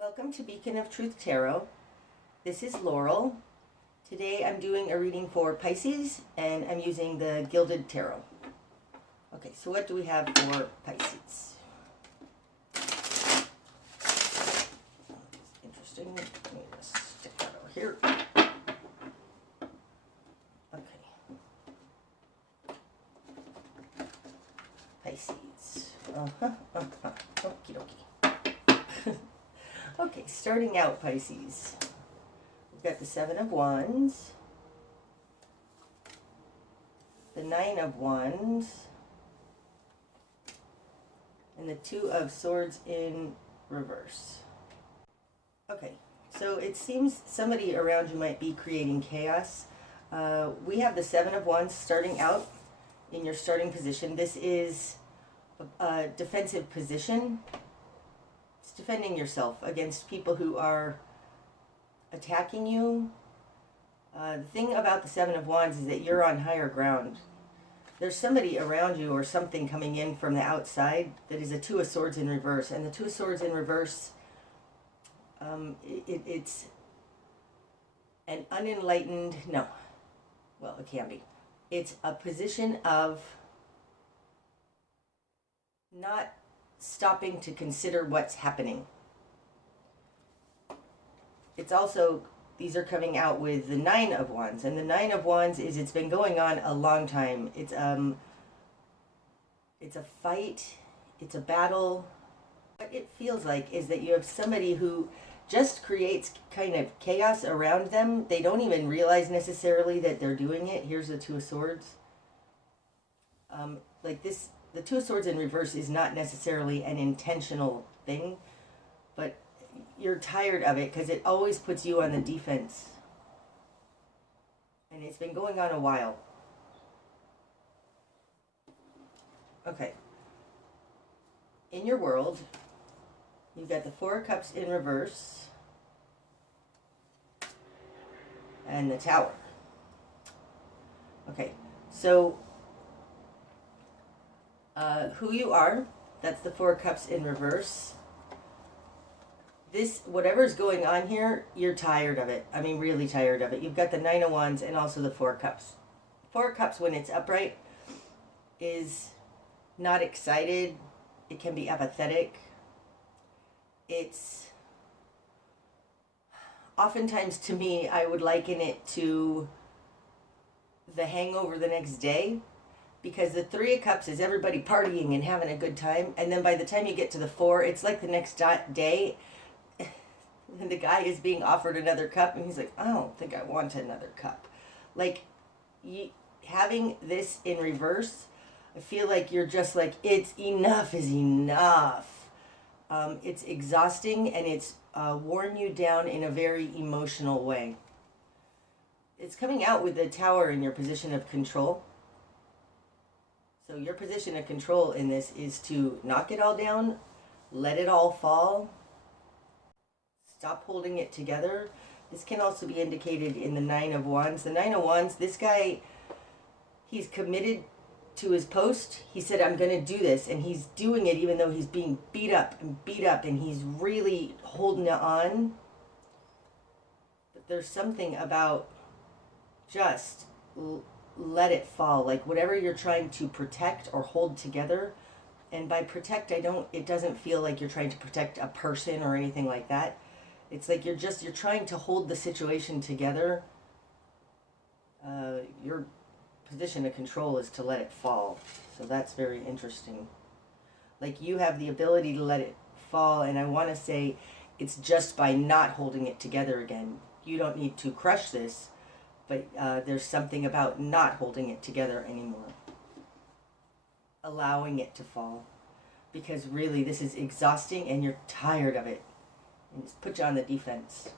Welcome to Beacon of Truth Tarot. This is Laurel. Today I'm doing a reading for Pisces and I'm using the Gilded Tarot. Okay, so what do we have for Pisces? Interesting. Let me just stick that over here. Okay. Pisces. Okie dokie. Okay, starting out, Pisces. We've got the Seven of Wands, the Nine of Wands, and the Two of Swords in reverse. Okay, so it seems somebody around you might be creating chaos. We have the Seven of Wands starting out in your starting position. This is a defensive position. It's defending yourself against people who are attacking you. The thing about the Seven of Wands is that you're on higher ground. There's somebody around you or something coming in from the outside that is a Two of Swords in reverse. And the Two of Swords in reverse, it's an unenlightened, no, well, it can be. It's a position of not stopping to consider what's happening. It's also, these are coming out with the Nine of Wands, and the Nine of Wands is, it's been going on a long time. It's a fight, it's a battle. What it feels like is that you have somebody who just creates kind of chaos around them. They don't even realize necessarily that they're doing it. Here's the Two of Swords. Like this, the Two of Swords in reverse is not necessarily an intentional thing, but you're tired of it because it always puts you on the defense. And it's been going on a while. Okay. In your world, you've got the Four of Cups in reverse and the Tower. Okay, so who you are, that's the Four of Cups in reverse. This, whatever's going on here, you're tired of it. I mean, really tired of it. You've got the Nine of Wands and also the Four of Cups. Four of Cups, when it's upright, is not excited. It can be apathetic. It's, oftentimes to me, I would liken it to the hangover the next day. Because the Three of Cups is everybody partying and having a good time. And then by the time you get to the Four, it's like the next day. And the guy is being offered another cup. And he's like, I don't think I want another cup. Like, having this in reverse, I feel like you're just like, it's enough is enough. It's exhausting and it's worn you down in a very emotional way. It's coming out with the Tower in your position of control. So your position of control in this is to knock it all down, let it all fall, stop holding it together. This can also be indicated in the Nine of Wands. The Nine of Wands, this guy, he's committed to his post. He said, I'm going to do this. And he's doing it even though he's being beat up, and he's really holding it on. But there's something about just let it fall. Like whatever you're trying to protect or hold together, and by protect, it doesn't feel like you're trying to protect a person or anything like that. It's like you're trying to hold the situation together. Your position of control is to let it fall. So that's very interesting. Like you have the ability to let it fall, and I want to say it's just by not holding it together again. You don't need to crush this, but there's something about not holding it together anymore. Allowing it to fall. Because really this is exhausting and you're tired of it. And just put you on the defense.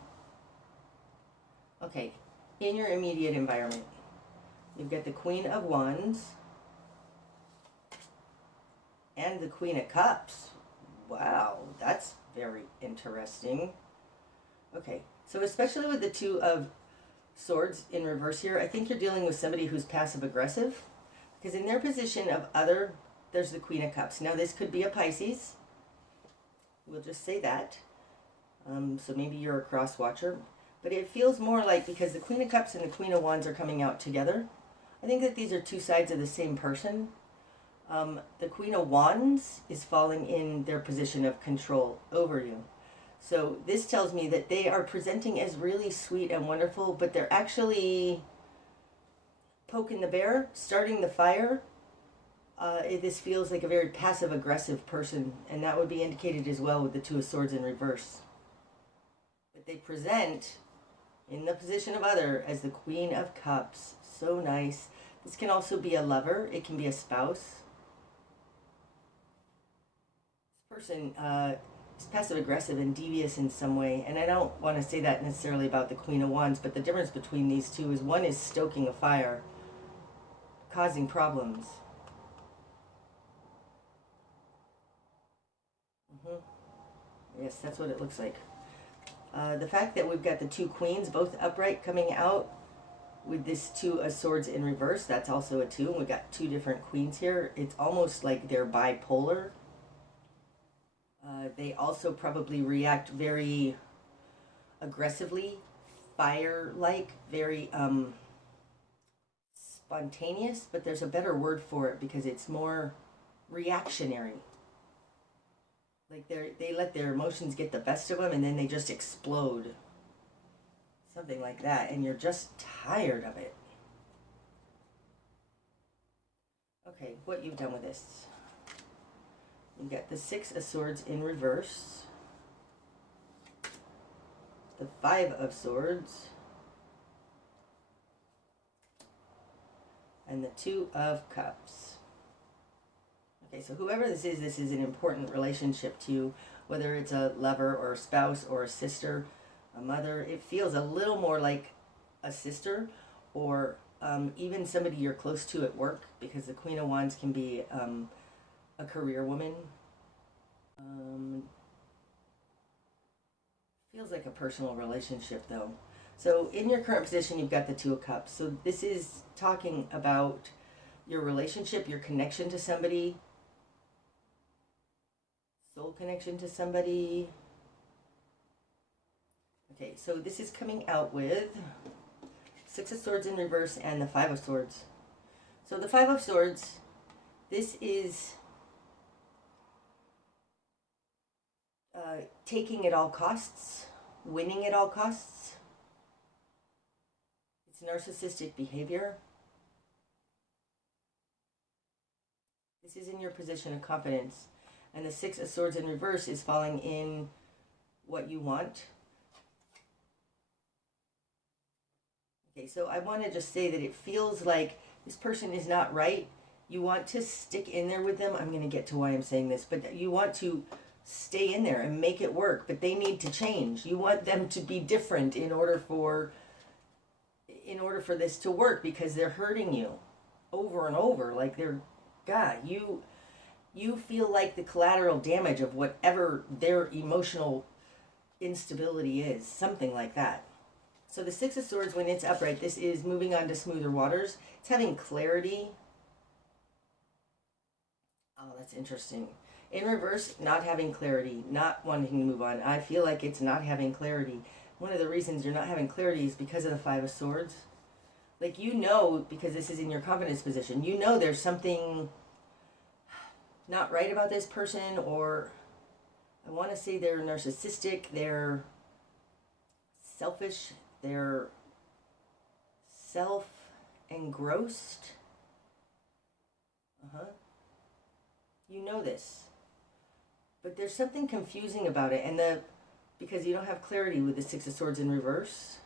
Okay, in your immediate environment, you've got the Queen of Wands and the Queen of Cups. Wow, that's very interesting. Okay, so especially with the Two of Swords in reverse here, I think you're dealing with somebody who's passive aggressive, because in their position of other, there's the Queen of Cups. Now this could be a Pisces. We'll just say that. So maybe you're a cross watcher. But it feels more like, because the Queen of Cups and the Queen of Wands are coming out together, I think that these are two sides of the same person. The Queen of Wands is falling in their position of control over you. So this tells me that they are presenting as really sweet and wonderful, but they're actually poking the bear, starting the fire. This feels like a very passive-aggressive person, and that would be indicated as well with the Two of Swords in reverse. But they present in the position of other as the Queen of Cups. So nice. This can also be a lover. It can be a spouse. This person is passive-aggressive and devious in some way, and I don't want to say that necessarily about the Queen of Wands, but the difference between these two is one is stoking a fire, causing problems. Yes, that's what it looks like. The fact that we've got the two queens both upright coming out with this Two of Swords in reverse, that's also a 2. And we've got two different queens here. It's almost like they're bipolar. They also probably react very aggressively, fire-like, very spontaneous, but there's a better word for it because it's more reactionary. Like they let their emotions get the best of them and then they just explode. Something like that, and you're just tired of it. Okay, what you've done with this. You've got the Six of Swords in reverse. The Five of Swords. And the Two of Cups. Okay, so whoever this is an important relationship to you, whether it's a lover or a spouse or a sister, a mother. It feels a little more like a sister, or even somebody you're close to at work, because the Queen of Wands can be a career woman. Feels like a personal relationship though. So in your current position, you've got the Two of Cups. So this is talking about your relationship, your connection to somebody, soul connection to somebody. Okay, so this is coming out with Six of Swords in reverse and the Five of Swords. So the Five of Swords, this is taking at all costs, winning at all costs. It's narcissistic behavior. This is in your position of confidence. And the Six of Swords in reverse is falling in what you want. Okay, so I want to just say that it feels like this person is not right. You want to stick in there with them. I'm going to get to why I'm saying this, but you want to stay in there and make it work, but they need to change. You want them to be different in order for this to work, because they're hurting you over and over. Like God, you feel like the collateral damage of whatever their emotional instability is, something like that. So the Six of Swords, when it's upright, this is moving on to smoother waters. It's having clarity. Oh, that's interesting. In reverse, not having clarity, not wanting to move on. I feel like it's not having clarity. One of the reasons you're not having clarity is because of the Five of Swords. Like, you know, because this is in your confidence position, you know there's something not right about this person, or I want to say they're narcissistic, they're selfish, they're self-engrossed. You know this. But there's something confusing about it, and because you don't have clarity with the Six of Swords in reverse.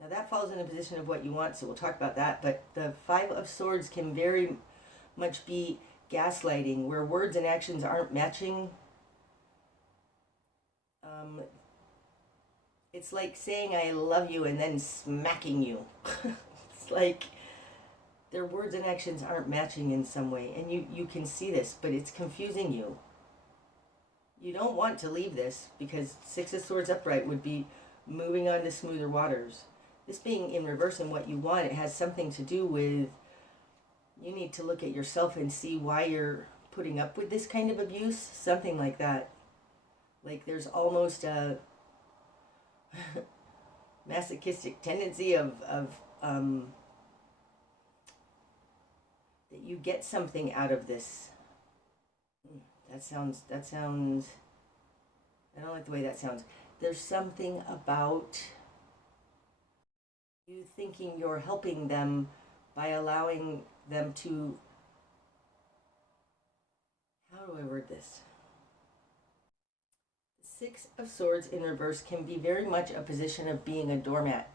Now that falls in a position of what you want, so we'll talk about that. But the Five of Swords can very much be gaslighting, where words and actions aren't matching. It's like saying I love you and then smacking you. It's like their words and actions aren't matching in some way, and you can see this, but it's confusing you. You don't want to leave this, because Six of Swords upright would be moving on to smoother waters. This being in reverse and what you want, it has something to do with, you need to look at yourself and see why you're putting up with this kind of abuse, something like that. Like there's almost a masochistic tendency of that you get something out of this. That sounds, I don't like the way that sounds. There's something about you thinking you're helping them by allowing them to, how do I word this? The Six of Swords in reverse can be very much a position of being a doormat,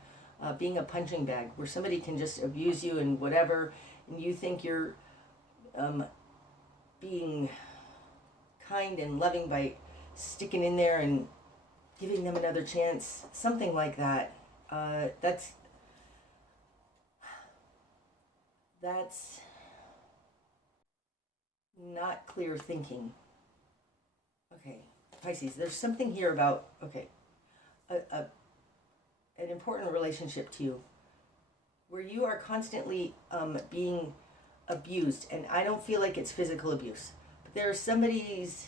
being a punching bag, where somebody can just abuse you and whatever, and you think you're being kind and loving by sticking in there and giving them another chance, something like that. That's not clear thinking. Okay, Pisces, there's something here about, okay, an important relationship to you where you are constantly being abused, and I don't feel like it's physical abuse, but there are somebody's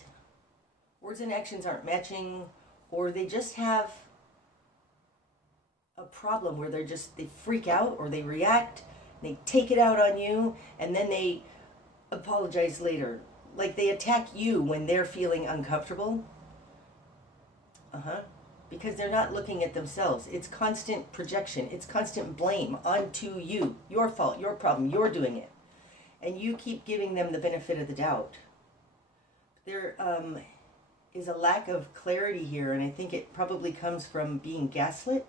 words and actions aren't matching, or they just have a problem where they freak out, or they react, they take it out on you, and then they apologize later. Like they attack you when they're feeling uncomfortable. Because they're not looking at themselves. It's constant projection. It's constant blame onto you. Your fault, your problem, you're doing it. And you keep giving them the benefit of the doubt. There is a lack of clarity here, and I think it probably comes from being gaslit.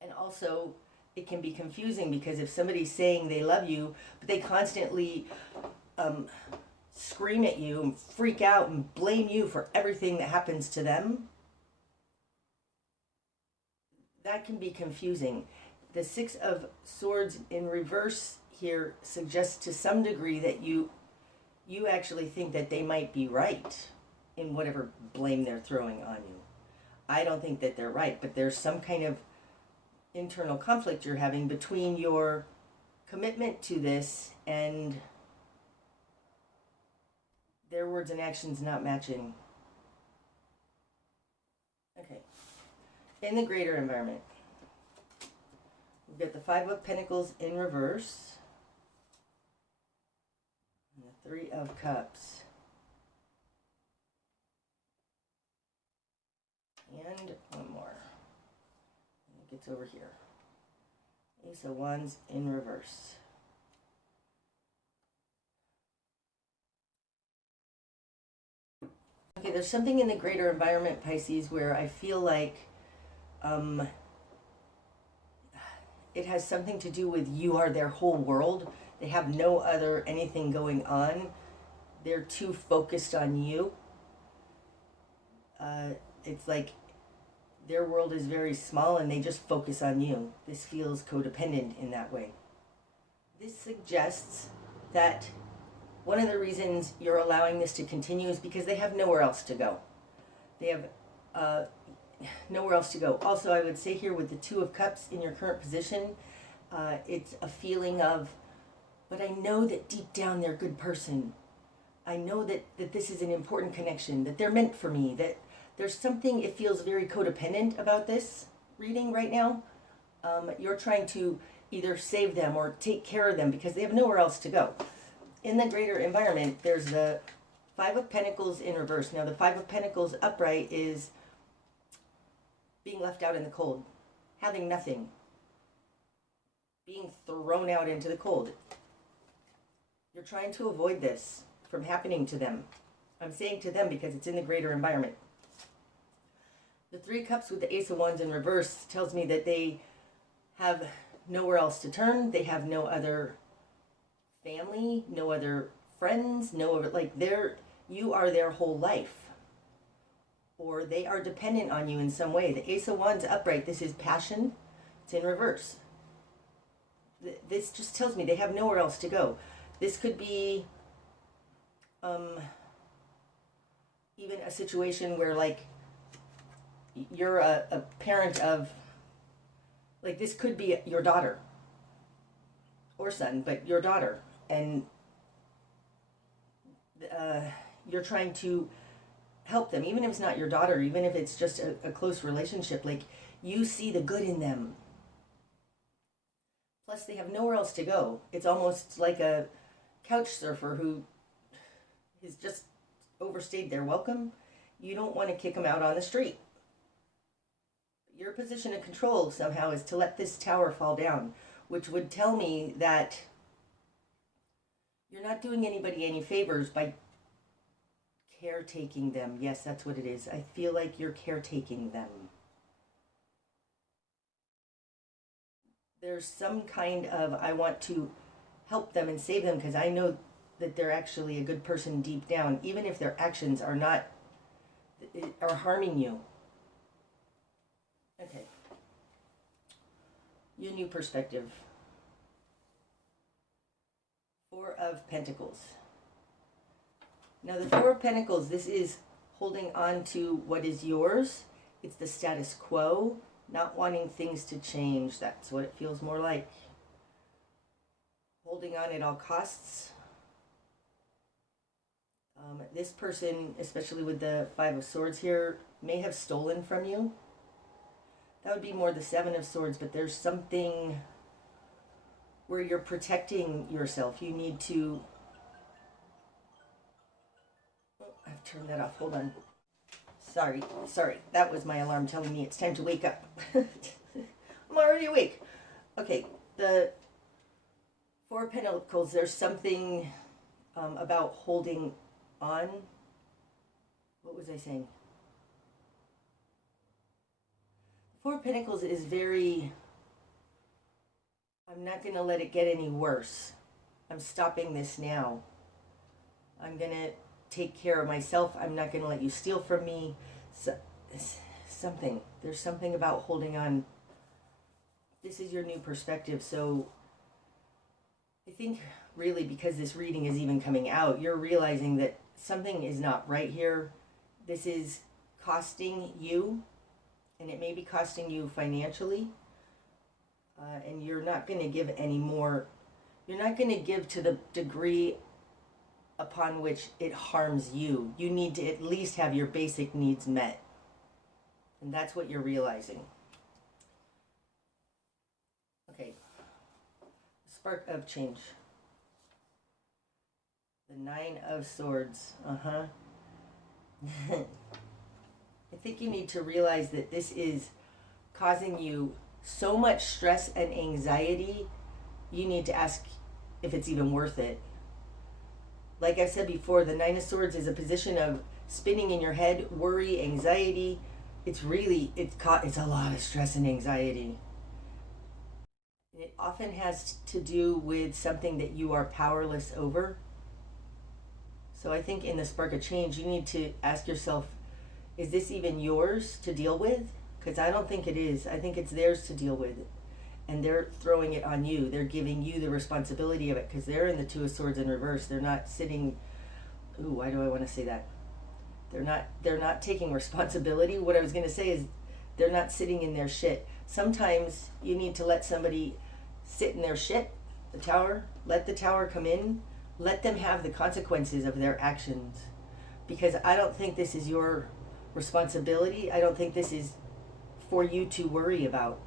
And also, it can be confusing because if somebody's saying they love you, but they constantly scream at you and freak out and blame you for everything that happens to them, that can be confusing. The Six of Swords in reverse here suggests to some degree that you actually think that they might be right in whatever blame they're throwing on you. I don't think that they're right, but there's some kind of internal conflict you're having between your commitment to this and their words and actions not matching. Okay. In the greater environment, we've got the Five of Pentacles in reverse and the Three of Cups. And one more. It gets over here. Ace of Wands in reverse. Okay, there's something in the greater environment, Pisces, where I feel like it has something to do with you are their whole world. They have no other anything going on. They're too focused on you. It's like their world is very small and they just focus on you. This feels codependent in that way. This suggests that one of the reasons you're allowing this to continue is because they have nowhere else to go. They have nowhere else to go. Also, I would say here with the Two of Cups in your current position, it's a feeling of, but I know that deep down they're a good person. I know that this is an important connection, that they're meant for me, that there's something, it feels very codependent about this reading right now. You're trying to either save them or take care of them because they have nowhere else to go. In the greater environment, there's the Five of Pentacles in reverse. Now, the Five of Pentacles upright is being left out in the cold, having nothing, being thrown out into the cold. You're trying to avoid this from happening to them. I'm saying to them because it's in the greater environment. The Three Cups with the Ace of Wands in reverse tells me that they have nowhere else to turn. They have no other family, no other friends, no other, like you are their whole life. Or they are dependent on you in some way. The Ace of Wands upright, this is passion. It's in reverse. This just tells me they have nowhere else to go. This could be even a situation where like you're a parent of, like this could be your daughter or son, but your daughter, and you're trying to help them, even if it's not your daughter, even if it's just a close relationship. Like, you see the good in them. Plus, they have nowhere else to go. It's almost like a couch surfer who has just overstayed their welcome. You don't want to kick them out on the street. Your position of control somehow is to let this tower fall down, which would tell me that you're not doing anybody any favors by caretaking them. Yes, that's what it is. I feel like you're caretaking them. There's some kind of, I want to help them and save them because I know that they're actually a good person deep down, even if their actions are not, are harming you. Okay. Your new perspective. Four of Pentacles. Now the Four of Pentacles, this is holding on to what is yours. It's the status quo, not wanting things to change. That's what it feels more like. Holding on at all costs. This person, especially with the Five of Swords here, may have stolen from you. That would be more the Seven of Swords, but there's something where you're protecting yourself. You need to... Oh, I've turned that off. Hold on. Sorry. That was my alarm telling me it's time to wake up. I'm already awake. Okay, the Four of Pentacles, there's something about holding on. What was I saying? Four of Pentacles is very, I'm not going to let it get any worse. I'm stopping this now. I'm going to take care of myself. I'm not going to let you steal from me. So, something. There's something about holding on. This is your new perspective. So I think really because this reading is even coming out, you're realizing that something is not right here. This is costing you, and it may be costing you financially. And you're not going to give any more. You're not going to give to the degree upon which it harms you. You need to at least have your basic needs met. And that's what you're realizing. Okay. Spark of change. The Nine of Swords. I think you need to realize that this is causing you so much stress and anxiety. You need to ask if it's even worth it. Like I said before, the Nine of Swords is a position of spinning in your head, worry, anxiety. It's a lot of stress and anxiety. It often has to do with something that you are powerless over. So I think in the Spark of Change, you need to ask yourself, is this even yours to deal with? Because I don't think it is. I think it's theirs to deal with. And they're throwing it on you. They're giving you the responsibility of it because they're in the Two of Swords in reverse. They're not sitting... Ooh, why do I want to say that? They're not taking responsibility. What I was going to say is they're not sitting in their shit. Sometimes you need to let somebody sit in their shit, the tower. Let the tower come in. Let them have the consequences of their actions. Because I don't think this is your responsibility. I don't think this is for you to worry about.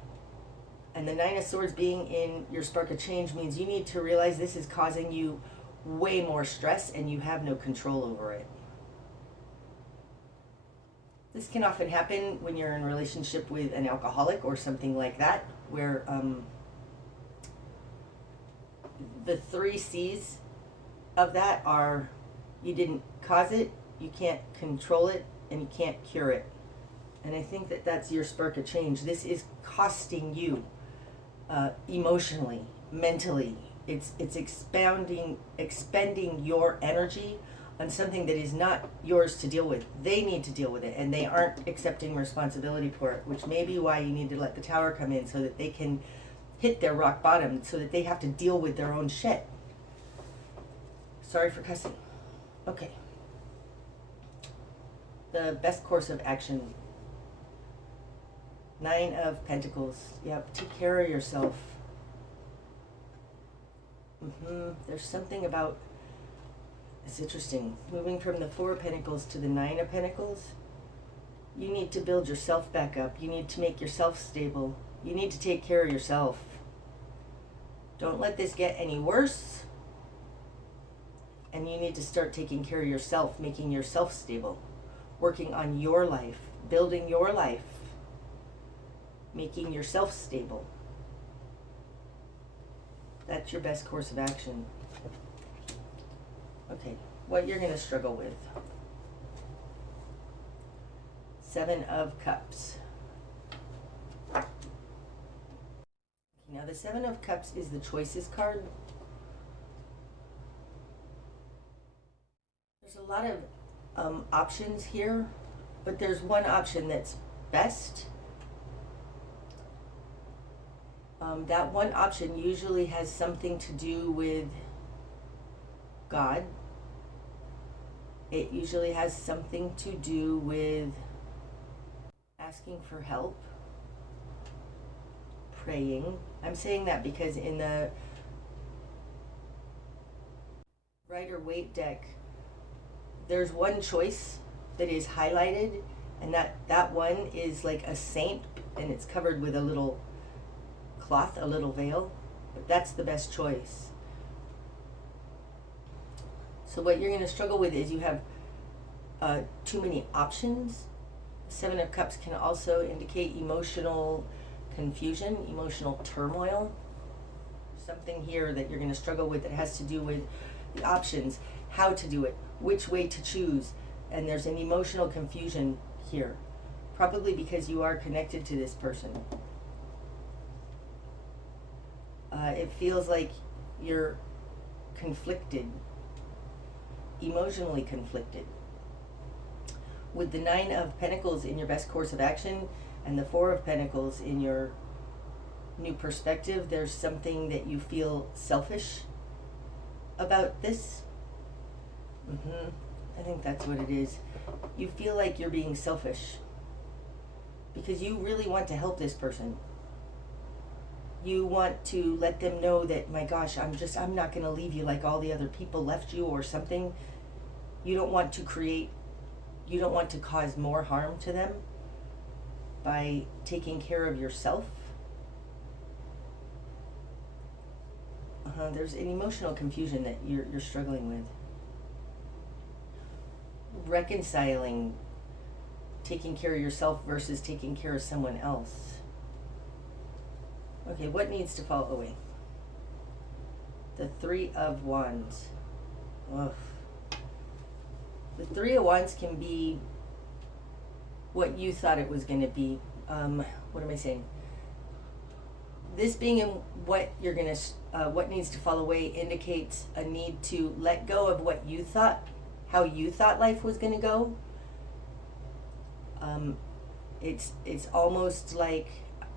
And the Nine of Swords being in your Spark of Change means you need to realize this is causing you way more stress and you have no control over it. This can often happen when you're in a relationship with an alcoholic or something like that, where the three C's of that are you didn't cause it, you can't control it, and you can't cure it. And I think that that's your Spark of Change. This is costing you emotionally, mentally. It's expending your energy on something that is not yours to deal with. They need to deal with it, and they aren't accepting responsibility for it, which may be why you need to let the tower come in so that they can hit their rock bottom, so that they have to deal with their own shit. Sorry for cussing. Okay. The best course of action. Nine of Pentacles. Yep, take care of yourself. There's something about It's interesting. Moving from the Four of Pentacles to the Nine of Pentacles, you need to build yourself back up. You need to make yourself stable. You need to take care of yourself. Don't let this get any worse. And you need to start taking care of yourself, making yourself stable, working on your life, building your life, making yourself stable. That's your best course of action. Okay, what you're going to struggle with. Seven of Cups. Now the Seven of Cups is the Choices card. There's a lot of options here, but there's one option that's best. That one option usually has something to do with God. It usually has something to do with asking for help, praying. I'm saying that because in the Rider-Waite deck, there's one choice that is highlighted, and that one is like a saint, and it's covered with a little cloth, a little veil. But that's the best choice. So what you're going to struggle with is you have too many options. The Seven of Cups can also indicate emotional confusion, emotional turmoil. Something here that you're going to struggle with that has to do with the options, how to do it, which way to choose. And there's an emotional confusion here, probably because you are connected to this person. It feels like you're conflicted, emotionally conflicted. With the Nine of Pentacles in your best course of action and the Four of Pentacles in your new perspective, there's something that you feel selfish about this. I think that's what it is. You feel like you're being selfish because you really want to help this person. You want to let them know that, my gosh, I'm not going to leave you like all the other people left you or something. You don't want to cause more harm to them by taking care of yourself. There's an emotional confusion that you're struggling with. Reconciling taking care of yourself versus taking care of someone else. Okay, what needs to fall away? The Three of Wands. Ugh. The Three of Wands can be what you thought it was going to be. What am I saying? This being in what you're going to, what needs to fall away indicates a need to let go of what you thought, how you thought life was going to go. It's almost like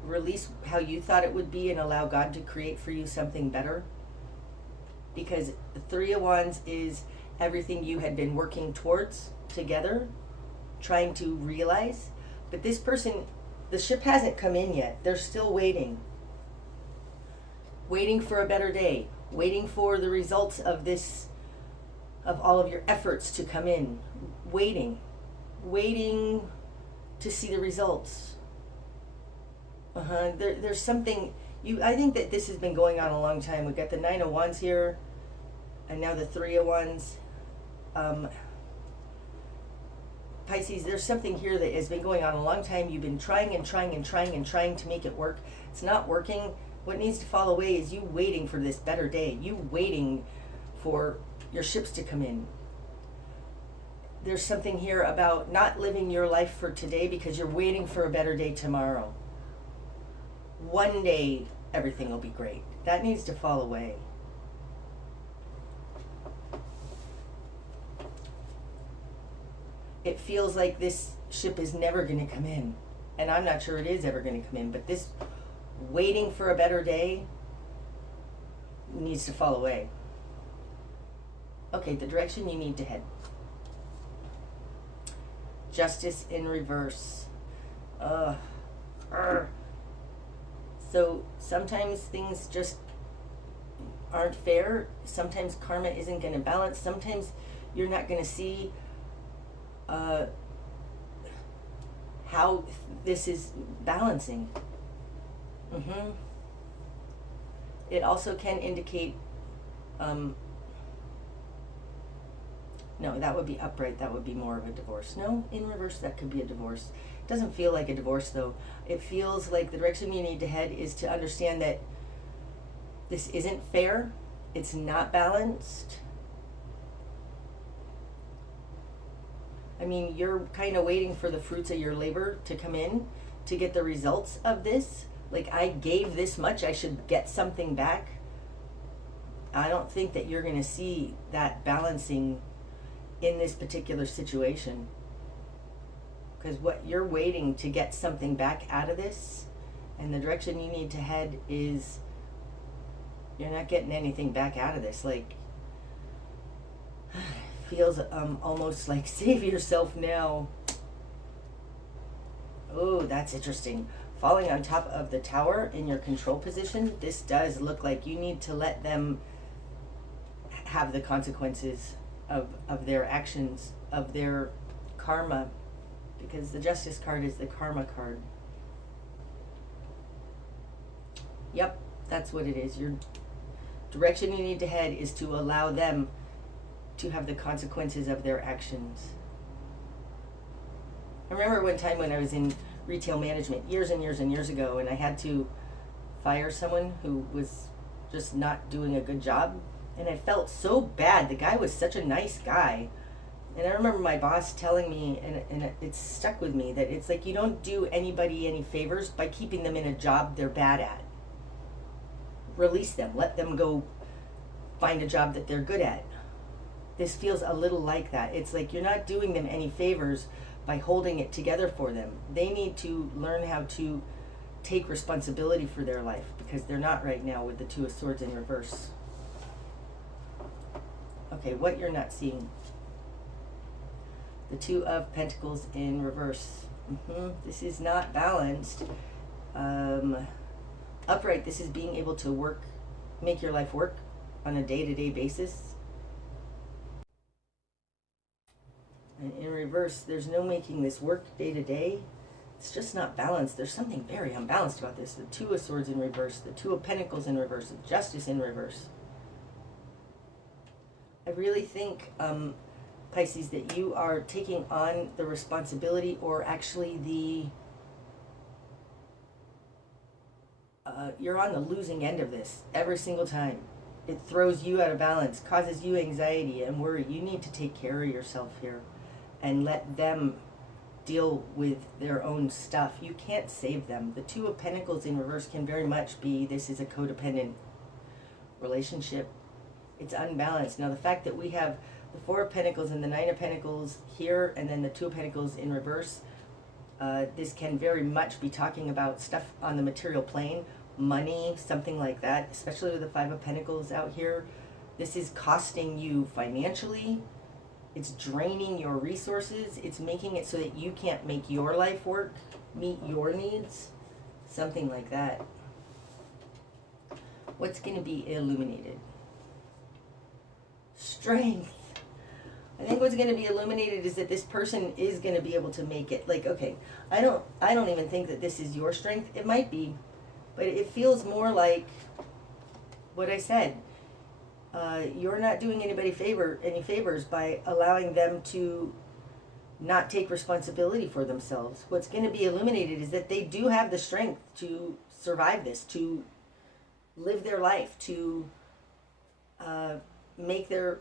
release how you thought it would be and allow God to create for you something better. Because the Three of Wands is everything you had been working towards together, trying to realize. But this person, the ship hasn't come in yet. They're still waiting. Waiting for a better day. Waiting for the results of this, of all of your efforts to come in. Waiting to see the results. There's something, I think that this has been going on a long time. We've got the Nine of Wands here, and now the Three of Wands. Pisces, there's something here that has been going on a long time. You've been trying to make it work. It's not working. What needs to fall away is you waiting for this better day. You waiting for your ships to come in. There's something here about not living your life for today because you're waiting for a better day tomorrow. One day, everything will be great. That needs to fall away. It feels like this ship is never going to come in. And I'm not sure it is ever going to come in. But this waiting for a better day needs to fall away. Okay, the direction you need to head. Justice in reverse. So sometimes things just aren't fair. Sometimes karma isn't going to balance. Sometimes You're not going to see how this is balancing. It also can indicate, no, that would be upright. That would be more of a divorce. No, in reverse, that could be a divorce. It doesn't feel like a divorce, though. It feels like the direction you need to head is to understand that this isn't fair. It's not balanced. I mean, you're kind of waiting for the fruits of your labor to come in to get the results of this. Like, I gave this much, I should get something back. I don't think that you're going to see that balancing in this particular situation. Because what you're waiting to get something back out of this, and the direction you need to head is, you're not getting anything back out of this. Like, feels almost like save yourself now. Oh, that's interesting. Falling on top of the tower in your control position, this does look like you need to let them have the consequences of their actions, of their karma, because the Justice card is the karma card. Yep, that's what it is. Your direction you need to head is to allow them to have the consequences of their actions. I remember one time when I was in retail management years and years and years ago, and I had to fire someone who was just not doing a good job, and I felt so bad. The guy was such a nice guy, and I remember my boss telling me, and it stuck with me, that it's like you don't do anybody any favors by keeping them in a job they're bad at. Release them, let them go find a job that they're good at. This feels a little like that. It's like you're not doing them any favors by holding it together for them. They need to learn how to take responsibility for their life, because they're not right now with the Two of Swords in reverse. Okay, what you're not seeing. The Two of Pentacles in reverse. This is not balanced. Upright, this is being able to work, make your life work on a day-to-day basis. And in reverse, there's no making this work day to day. It's just not balanced. There's something very unbalanced about this. The Two of Swords in reverse, the Two of Pentacles in reverse, the Justice in reverse. I really think, Pisces, that you are taking on the responsibility, or actually you're on the losing end of this every single time. It throws you out of balance, causes you anxiety and worry. You need to take care of yourself here and let them deal with their own stuff. You can't save them. The Two of Pentacles in reverse can very much be, this is a codependent relationship. It's unbalanced. Now, the fact that we have the Four of Pentacles and the Nine of Pentacles here, and then the Two of Pentacles in reverse, this can very much be talking about stuff on the material plane, money, something like that, especially with the Five of Pentacles out here. This is costing you financially. It's draining your resources. It's making it so that you can't make your life work, meet your needs, something like that. What's going to be illuminated? Strength. I think what's going to be illuminated is that this person is going to be able to make it. Like, okay, I don't even think that this is your strength. It might be, but it feels more like what I said. You're not doing anybody any favors by allowing them to not take responsibility for themselves. What's going to be illuminated is that they do have the strength to survive this, to live their life, to make their...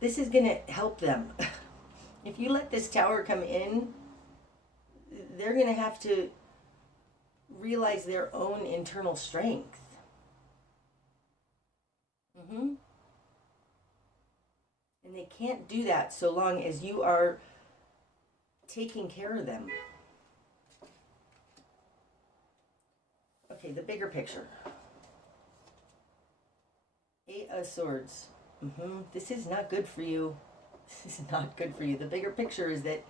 This is going to help them. If you let this Tower come in, they're going to have to realize their own internal strength. And they can't do that so long as you are taking care of them. Okay, the bigger picture. Eight of Swords. This is not good for you. This is not good for you. The bigger picture is that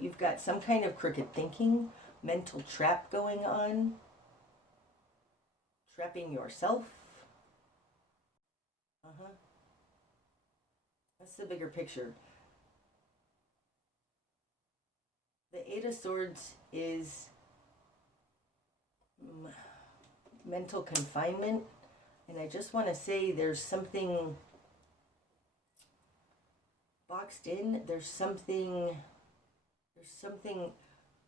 you've got some kind of crooked thinking, mental trap going on, trapping yourself. That's the bigger picture. The Eight of Swords is mental confinement, and I just want to say there's something boxed in. There's something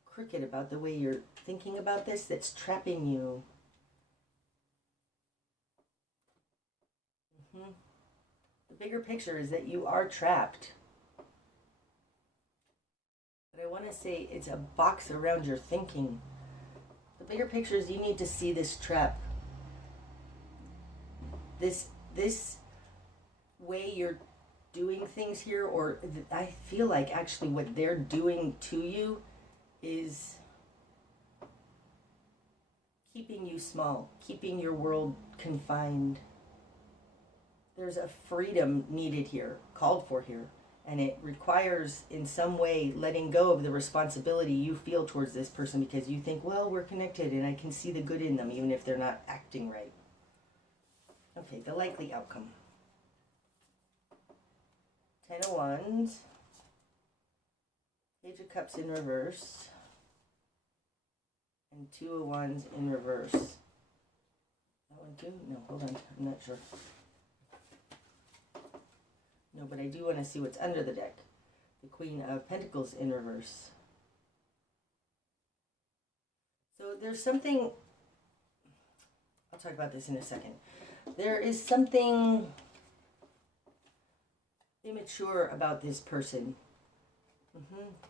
crooked about the way you're thinking about this that's trapping you. The bigger picture is that you are trapped. But I want to say it's a box around your thinking. The bigger picture is you need to see this trap. This way you're doing things here, or I feel like actually what they're doing to you is keeping you small, keeping your world confined. There's a freedom needed here, called for here, and it requires in some way letting go of the responsibility you feel towards this person because you think, well, we're connected and I can see the good in them even if they're not acting right. Okay, the likely outcome. 10 of Wands, Page of Cups in reverse, and 2 of Wands in reverse. That one too? No, hold on, I'm not sure. No, but I do want to see what's under the deck. The Queen of Pentacles in reverse. So there's something, I'll talk about this in a second. There is something immature about this person.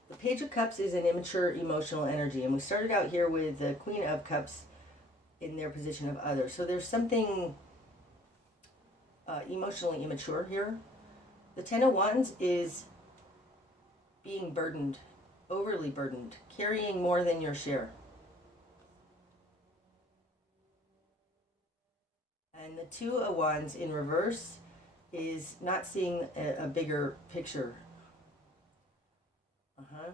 The Page of Cups is an immature emotional energy, and we started out here with the Queen of Cups in their position of other. So there's something emotionally immature here. The 10 of Wands is being burdened, overly burdened, carrying more than your share. And the 2 of Wands in reverse is not seeing a bigger picture. I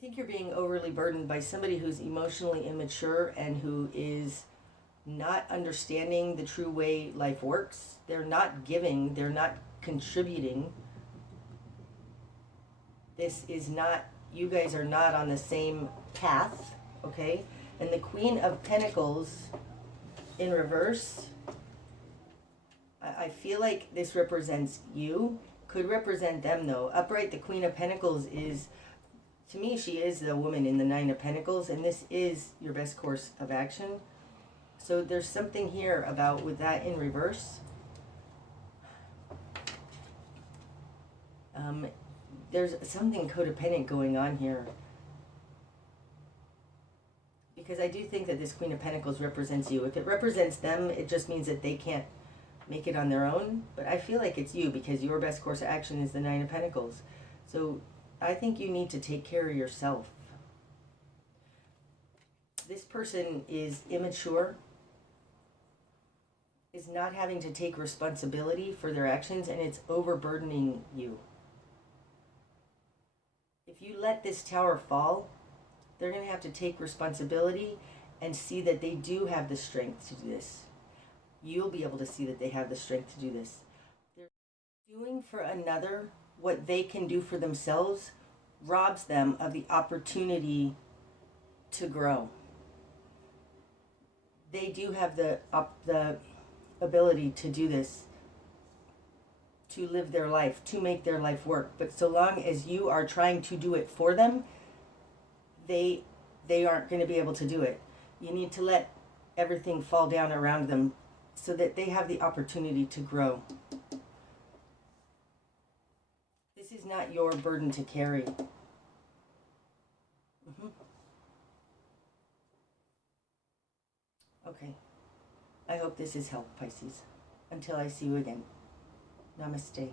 think you're being overly burdened by somebody who's emotionally immature and who is not understanding the true way life works. They're not giving, they're not contributing. This is not, you guys are not on the same path, okay? And the Queen of Pentacles in reverse, I feel like this represents you. Could represent them though. Upright, the Queen of Pentacles is, to me, she is the woman in the 9 of Pentacles, and this is your best course of action. So there's something here about with that in reverse. There's something codependent going on here. Because I do think that this Queen of Pentacles represents you. If it represents them, it just means that they can't make it on their own. But I feel like it's you because your best course of action is the 9 of Pentacles. So I think you need to take care of yourself. This person is immature, is not having to take responsibility for their actions, and it's overburdening you. If you let this tower fall, they're going to have to take responsibility and see that they do have the strength to do this. You'll be able to see that they have the strength to do this. They're doing for another what they can do for themselves robs them of the opportunity to grow. They do have the ability to do this, to live their life, to make their life work. But so long as you are trying to do it for them, they aren't going to be able to do it. You need to let everything fall down around them so that they have the opportunity to grow. This is not your burden to carry. Okay. I hope this has helped, Pisces. Until I see you again. Namaste.